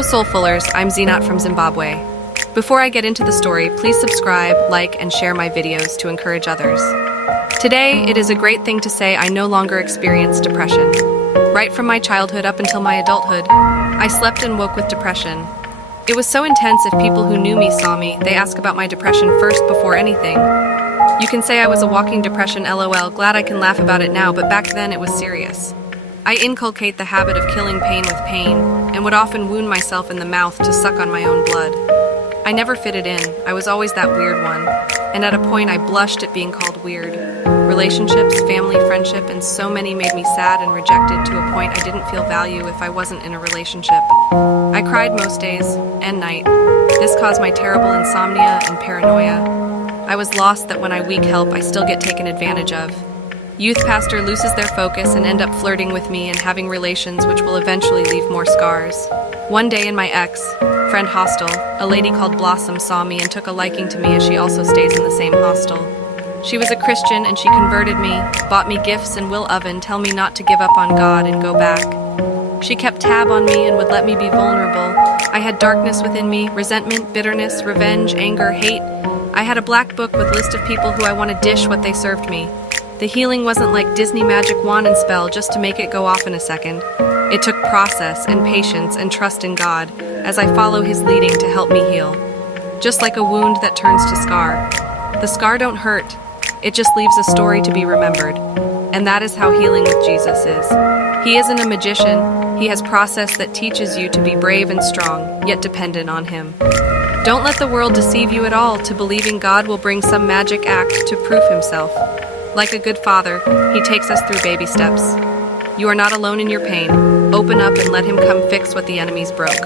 Hello Soulfullers, I'm Zenat from Zimbabwe. Before I get into the story, please subscribe, like, and share my videos to encourage others. Today, it is a great thing to say I no longer experience depression. Right from my childhood up until my adulthood, I slept and woke with depression. It was so intense if people who knew me saw me, they ask about my depression first before anything. You can say I was a walking depression, lol, glad I can laugh about it now, but back then it was serious. I inculcate the habit of killing pain with pain, and would often wound myself in the mouth to suck on my own blood. I never fitted in, I was always that weird one, and at a point I blushed at being called weird. Relationships, family, friendship, and so many made me sad and rejected to a point I didn't feel value if I wasn't in a relationship. I cried most days, and night. This caused my terrible insomnia and paranoia. I was lost that when I seek help, I still get taken advantage of. Youth pastor loses their focus and end up flirting with me and having relations which will eventually leave more scars. One day in my ex-friend hostel, a lady called Blossom saw me and took a liking to me as she also stays in the same hostel. She was a Christian and she converted me, bought me gifts and will tell me not to give up on God and go back. She kept tab on me and would let me be vulnerable. I had darkness within me, resentment, bitterness, revenge, anger, hate. I had a black book with list of people who I want to dish what they served me. The healing wasn't like Disney magic wand and spell just to make it go off in a second. It took process and patience and trust in God as I follow His leading to help me heal. Just like a wound that turns to scar. The scar don't hurt, it just leaves a story to be remembered. And that is how healing with Jesus is. He isn't a magician, He has process that teaches you to be brave and strong, yet dependent on Him. Don't let the world deceive you at all to believing God will bring some magic act to prove Himself. Like a good father, He takes us through baby steps. You are not alone in your pain. Open up and let Him come fix what the enemies broke.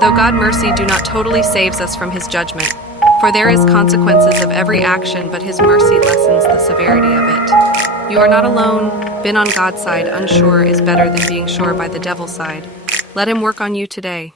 Though God's mercy do not totally saves us from His judgment, for there is consequences of every action, but His mercy lessens the severity of it. You are not alone. Been on God's side, unsure is better than being sure by the devil's side. Let Him work on you today.